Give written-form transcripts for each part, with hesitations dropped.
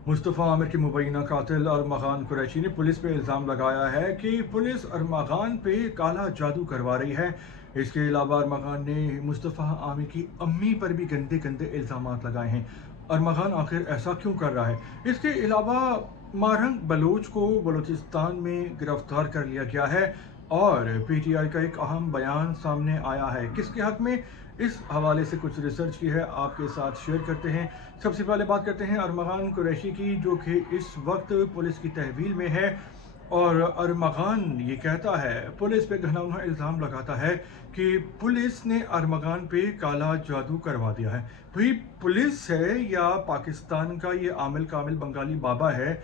मुस्तफ़ा आमिर के मुबैना कातिल अरमग़ान कुरैशी ने पुलिस पे इल्ज़ाम लगाया है कि पुलिस अरमग़ान पे काला जादू करवा रही है। इसके अलावा अरमग़ान ने मुस्तफ़ा आमिर की अम्मी पर भी गंदे गंदे इल्ज़ामात लगाए हैं। अरमग़ान आखिर ऐसा क्यों कर रहा है? इसके अलावा मारंग बलोच को बलूचिस्तान में गिरफ्तार कर लिया गया है और पीटीआई का एक अहम बयान सामने आया है। किसके हक में? इस हवाले से कुछ रिसर्च की है, आपके साथ शेयर करते हैं। सबसे पहले बात करते हैं अरमग़ान कुरैशी की, जो कि इस वक्त पुलिस की तहवील में है। और अरमग़ान ये कहता है, पुलिस पे घिनौना इल्ज़ाम लगाता है कि पुलिस ने अरमग़ान पे काला जादू करवा दिया है। भाई पुलिस है या पाकिस्तान का ये आमिल कामिल बंगाली बाबा है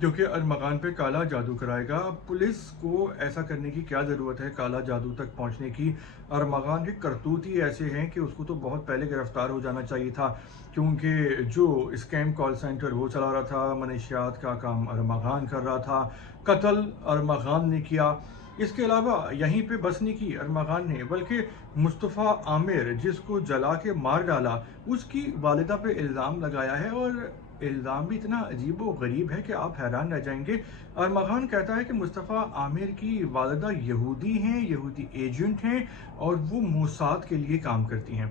जो कि अरमग़ान पे काला जादू कराएगा? पुलिस को ऐसा करने की क्या ज़रूरत है, काला जादू तक पहुंचने की? अरमग़ान के करतूत ही ऐसे हैं कि उसको तो बहुत पहले गिरफ्तार हो जाना चाहिए था, क्योंकि जो स्कैम कॉल सेंटर वो चला रहा था, मनशियात का काम अरमग़ान कर रहा था, कत्ल अरमग़ान ने किया। इसके अलावा यहीं पे बस नहीं की अरमग़ान ने, बल्कि मुस्तफ़ा आमिर जिसको जला के मार डाला, उसकी वालिदा पे इल्ज़ाम लगाया है। और इल्ज़ाम भी इतना अजीब व गरीब है कि आप हैरान रह जाएंगे। अरमग़ान कहता है कि मुस्तफ़ा आमिर की वालिदा यहूदी हैं, यहूदी एजेंट हैं और वो मोसाद के लिए काम करती हैं।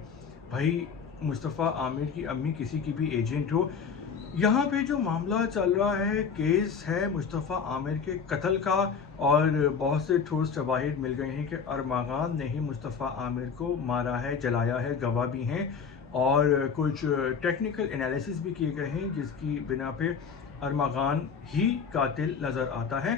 भाई मुस्तफ़ा आमिर की अम्मी किसी की भी एजेंट हो? यहाँ पे जो मामला चल रहा है, केस है मुस्तफ़ा आमिर के कत्ल का, और बहुत से ठोस शवाहिद मिल गए हैं कि अरमग़ान ने ही मुस्तफ़ा आमिर को मारा है, जलाया है, गवाह भी हैं। और कुछ टेक्निकल एनालिसिस भी किए गए हैं जिसकी बिना पे अरमग़ान ही कातिल नज़र आता है।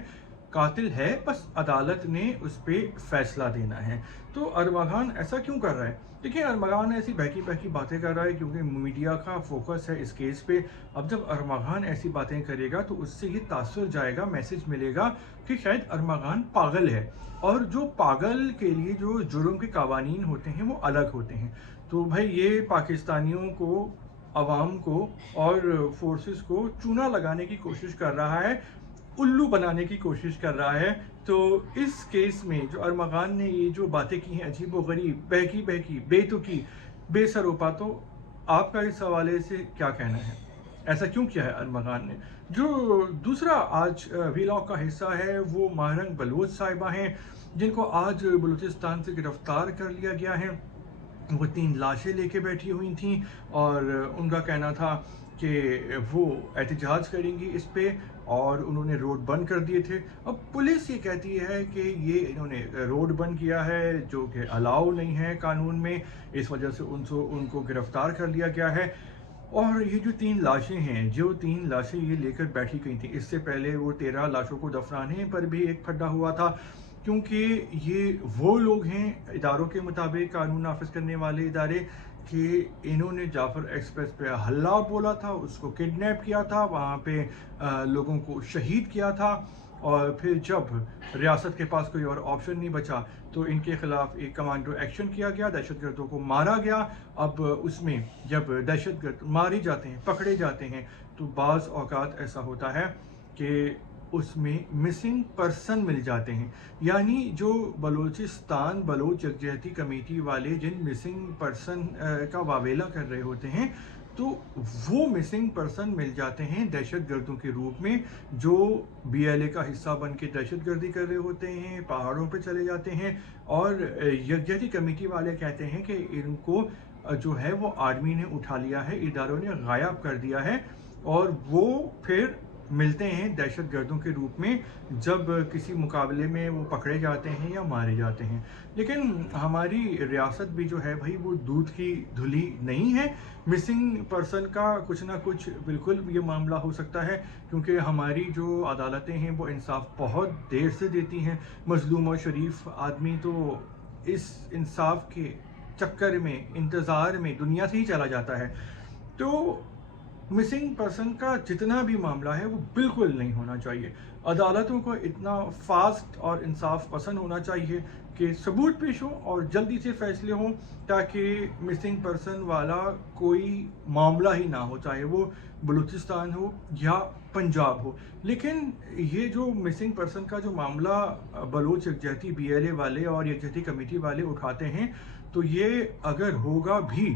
कातिल है, बस अदालत ने उस पर फैसला देना है। तो अरमग़ान ऐसा क्यों कर रहा है? देखिए, अरमग़ान ऐसी बहकी बहकी बातें कर रहा है क्योंकि मीडिया का फोकस है इस केस पे। अब जब अरमग़ान ऐसी बातें करेगा तो उससे ये तासुर जाएगा, मैसेज मिलेगा कि शायद अरमग़ान पागल है। और जो पागल के लिए जो जुर्म के कावानीन होते हैं वो अलग होते हैं। तो भाई ये पाकिस्तानियों को, अवाम को और फोर्सेस को चूना लगाने की कोशिश कर रहा है, उल्लू बनाने की कोशिश कर रहा है। तो इस केस में जो अरमग़ान ने ये जो बातें की हैं, अजीब व गरीब, बहकी बहकी, बेतुकी, बेसरोपा, तो आपका इस हवाले से क्या कहना है? ऐसा क्यों किया है अरमग़ान ने? जो दूसरा आज वीलॉग का हिस्सा है वो मारंग बलोच साहिबा हैं, जिनको आज बलूचिस्तान से गिरफ्तार कर लिया गया है। वो 3 लाशें लेके बैठी हुई थीं और उनका कहना था कि वो एहतजाज करेंगी इस पे, और उन्होंने रोड बंद कर दिए थे। अब पुलिस ये कहती है कि ये इन्होंने रोड बंद किया है जो कि अलाउ नहीं है कानून में, इस वजह से उनको गिरफ्तार कर लिया गया है। और ये जो 3 लाशें हैं, जो 3 लाशें ये लेकर बैठी गई थी, इससे पहले वो 13 लाशों को दफनाने पर भी एक फड्डा हुआ था, क्योंकि ये वो लोग हैं इदारों के मुताबिक, कानून नाफिज करने वाले इदारे, कि इन्होंने जाफ़र एक्सप्रेस पे हल्ला बोला था, उसको किडनैप किया था, वहाँ पे लोगों को शहीद किया था। और फिर जब रियासत के पास कोई और ऑप्शन नहीं बचा तो इनके खिलाफ एक कमांडो एक्शन किया गया, दहशतगर्दों को मारा गया। अब उसमें जब दहशतगर्द मारे जाते हैं, पकड़े जाते हैं, तो बाज़ औक़ात ऐसा होता है कि उसमें मिसिंग पर्सन मिल जाते हैं। यानी जो बलूचिस्तान बलोच यकजहती कमेटी वाले जिन मिसिंग पर्सन का वावेला कर रहे होते हैं, तो वो मिसिंग पर्सन मिल जाते हैं दहशतगर्दों के रूप में, जो बीएलए का हिस्सा बन के दहशतगर्दी कर रहे होते हैं, पहाड़ों पे चले जाते हैं। और यकजहती कमेटी वाले कहते हैं कि इनको जो है वो आर्मी ने उठा लिया है, इदारों ने गायब कर दिया है, और वो फिर मिलते हैं दहशतगर्दों के रूप में जब किसी मुकाबले में वो पकड़े जाते हैं या मारे जाते हैं। लेकिन हमारी रियासत भी जो है भाई वो दूध की धुली नहीं है। मिसिंग पर्सन का कुछ ना कुछ बिल्कुल ये मामला हो सकता है, क्योंकि हमारी जो अदालतें हैं वो इंसाफ बहुत देर से देती हैं। मजलूम और शरीफ आदमी तो इस इंसाफ के चक्कर में, इंतज़ार में दुनिया से ही चला जाता है। तो मिसिंग पर्सन का जितना भी मामला है वो बिल्कुल नहीं होना चाहिए। अदालतों को इतना फास्ट और इंसाफ पसंद होना चाहिए कि सबूत पेश हो और जल्दी से फैसले हों, ताकि मिसिंग पर्सन वाला कोई मामला ही ना हो, चाहे वो बलूचिस्तान हो या पंजाब हो। लेकिन ये जो मिसिंग पर्सन का जो मामला बलोच यकजहती बीएलए वाले और यकजहती कमेटी वाले उठाते हैं, तो ये अगर होगा भी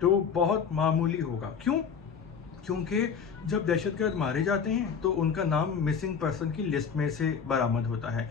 तो बहुत मामूली होगा। क्यों? क्योंकि जब दहशतगर्द मारे जाते हैं तो उनका नाम मिसिंग पर्सन की लिस्ट में से बरामद होता है।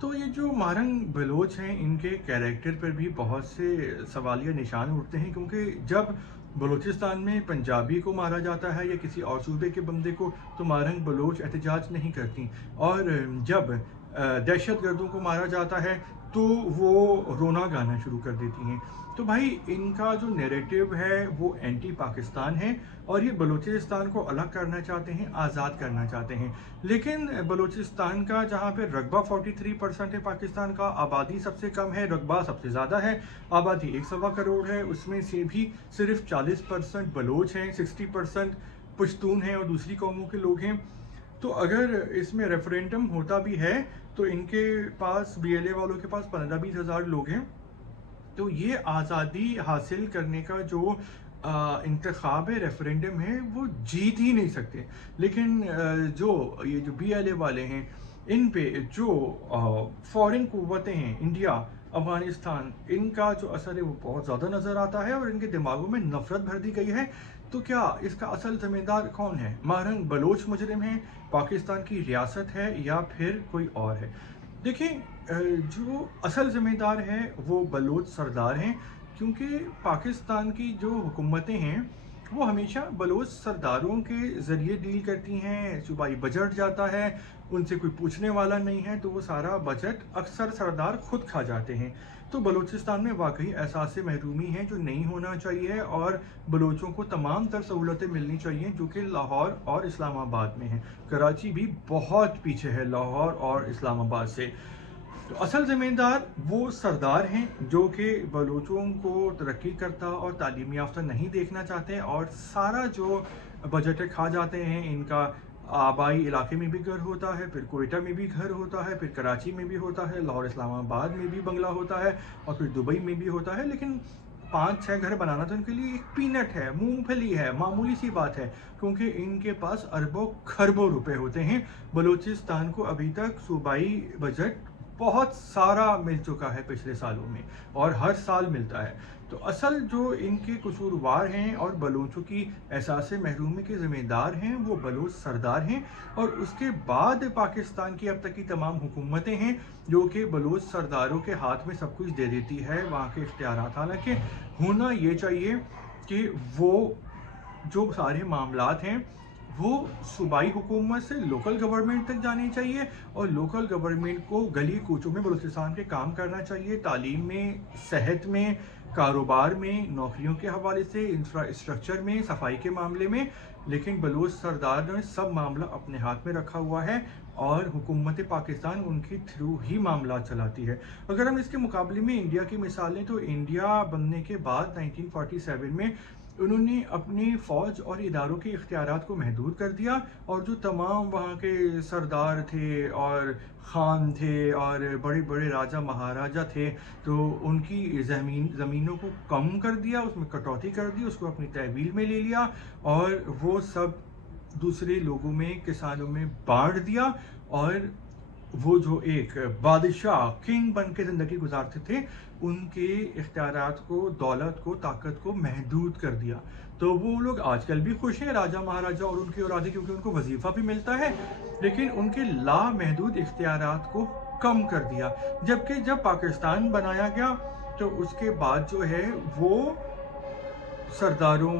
तो ये जो मारंग बलोच हैं, इनके कैरेक्टर पर भी बहुत से सवालिया निशान उठते हैं, क्योंकि जब बलूचिस्तान में पंजाबी को मारा जाता है या किसी और सूबे के बंदे को, तो मारंग बलोच एहतजाज नहीं करती, और जब दहशतगर्दों को मारा जाता है तो वो रोना गाना शुरू कर देती हैं। तो भाई इनका जो नैरेटिव है वो एंटी पाकिस्तान है, और ये बलूचिस्तान को अलग करना चाहते हैं, आज़ाद करना चाहते हैं। लेकिन बलूचिस्तान का जहाँ पे रकबा 43% है पाकिस्तान का, आबादी सबसे कम है, रकबा सबसे ज़्यादा है, आबादी 1.25 करोड़ है, उसमें से भी सिर्फ 40% बलोच हैं, 60% पश्तून हैं और दूसरी कौमों के लोग हैं। तो अगर इसमें रेफरेंडम होता भी है तो इनके पास, BLA वालों के पास 15-20 हज़ार लोग हैं। तो ये आज़ादी हासिल करने का जो इंतखाब है, रेफरेंडम है, वो जीत ही नहीं सकते। लेकिन ये जो BLA वाले हैं, इन पे जो फॉरेन कुव्वतें हैं, इंडिया, अफगानिस्तान, इनका जो असर है वो बहुत ज़्यादा नज़र आता है, और इनके दिमागों में नफरत भर दी गई है। तो क्या इसका असल ज़िम्मेदार कौन है? मारंग बलोच मुजरिम हैं, पाकिस्तान की रियासत है, या फिर कोई और है? देखिए, जो असल ज़िम्मेदार है वो बलोच सरदार हैं, क्योंकि पाकिस्तान की जो हुकूमतें हैं वो हमेशा बलोच सरदारों के ज़रिए डील करती हैं। सूबाई बजट जाता है, उनसे कोई पूछने वाला नहीं है, तो वो सारा बजट अक्सर सरदार खुद खा जाते हैं। तो बलूचिस्तान में वाकई एहसास महरूमी है जो नहीं होना चाहिए, और बलोचों को तमाम तर सहूलतें मिलनी चाहिए जो कि लाहौर और इस्लामाबाद में हैं। कराची भी बहुत पीछे है लाहौर और इस्लामाबाद से। तो असल ज़िम्मेदार वो सरदार हैं जो कि बलोचों को तरक्की करता और तालीम याफ्ता नहीं देखना चाहते, और सारा जो बजट खा जाते हैं। इनका आबाई इलाके में भी घर होता है, फिर कोयटा में भी घर होता है, फिर कराची में भी होता है, लाहौर इस्लामाबाद में भी बंगला होता है, और फिर दुबई में भी होता है। लेकिन 5-6 घर बनाना तो इनके लिए एक पीनट है, मूंगफली है, मामूली सी बात है, क्योंकि इनके पास अरबों खरबों रुपए होते हैं। बलूचिस्तान को अभी तक सूबाई बजट बहुत सारा मिल चुका है पिछले सालों में, और हर साल मिलता है। तो असल जो इनके कसूरवार हैं और बलूचों की एहसास महरूमी के ज़िम्मेदार हैं वो बलूच सरदार हैं, और उसके बाद पाकिस्तान की अब तक की तमाम हुकूमतें हैं जो कि बलूच सरदारों के हाथ में सब कुछ दे देती है, वहाँ के इख्तियारात। हालांकि होना ये चाहिए कि वो जो सारे मामलात हैं वो सूबाई हुकूमत से लोकल गवर्नमेंट तक जानी चाहिए, और लोकल गवर्नमेंट को गली कूचों में बलूचिस्तान के काम करना चाहिए, तालीम में, सेहत में, कारोबार में, नौकरियों के हवाले से, इंफ्रास्ट्रक्चर में, सफाई के मामले में। लेकिन बलूच सरदार ने सब मामला अपने हाथ में रखा हुआ है, और हुकूमत पाकिस्तान उनके थ्रू ही मामला चलाती है। अगर हम इसके मुकाबले में इंडिया की मिसाल लें, तो इंडिया बनने के बाद 1947 में उन्होंने अपनी फ़ौज और इदारों के इख्तियारात को महदूद कर दिया, और जो तमाम वहाँ के सरदार थे और ख़ान थे और बड़े बड़े राजा महाराजा थे, तो उनकी ज़मीनों को कम कर दिया, उसमें कटौती कर दी, उसको अपनी तहवील में ले लिया, और वो सब दूसरे लोगों में, किसानों में बांट दिया, और वो जो एक बादशाह, किंग बन के ज़िंदगी गुजारते थे, उनके इख्तियारात को, दौलत को, ताकत को महदूद कर दिया। तो वो लोग आजकल भी खुश हैं, राजा महाराजा और उनके औलादे, क्योंकि उनको वजीफ़ा भी मिलता है, लेकिन उनके लामहदूद इख्तियारात को कम कर दिया। जबकि जब पाकिस्तान बनाया गया तो उसके बाद जो है वो सरदारों,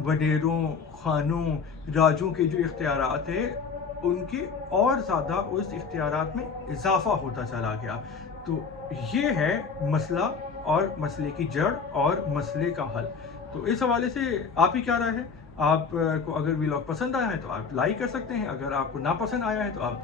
वडेरों, खानों, राजों के जो इख्तियारात है उनके और ज़्यादा उस इख्तियारात में इजाफा होता चला गया। तो ये है मसला, और मसले की जड़, और मसले का हल। तो इस हवाले से आप ही क्या राय है? आपको अगर व्लॉग पसंद आया है तो आप लाइक कर सकते हैं, अगर आपको ना पसंद आया है तो आप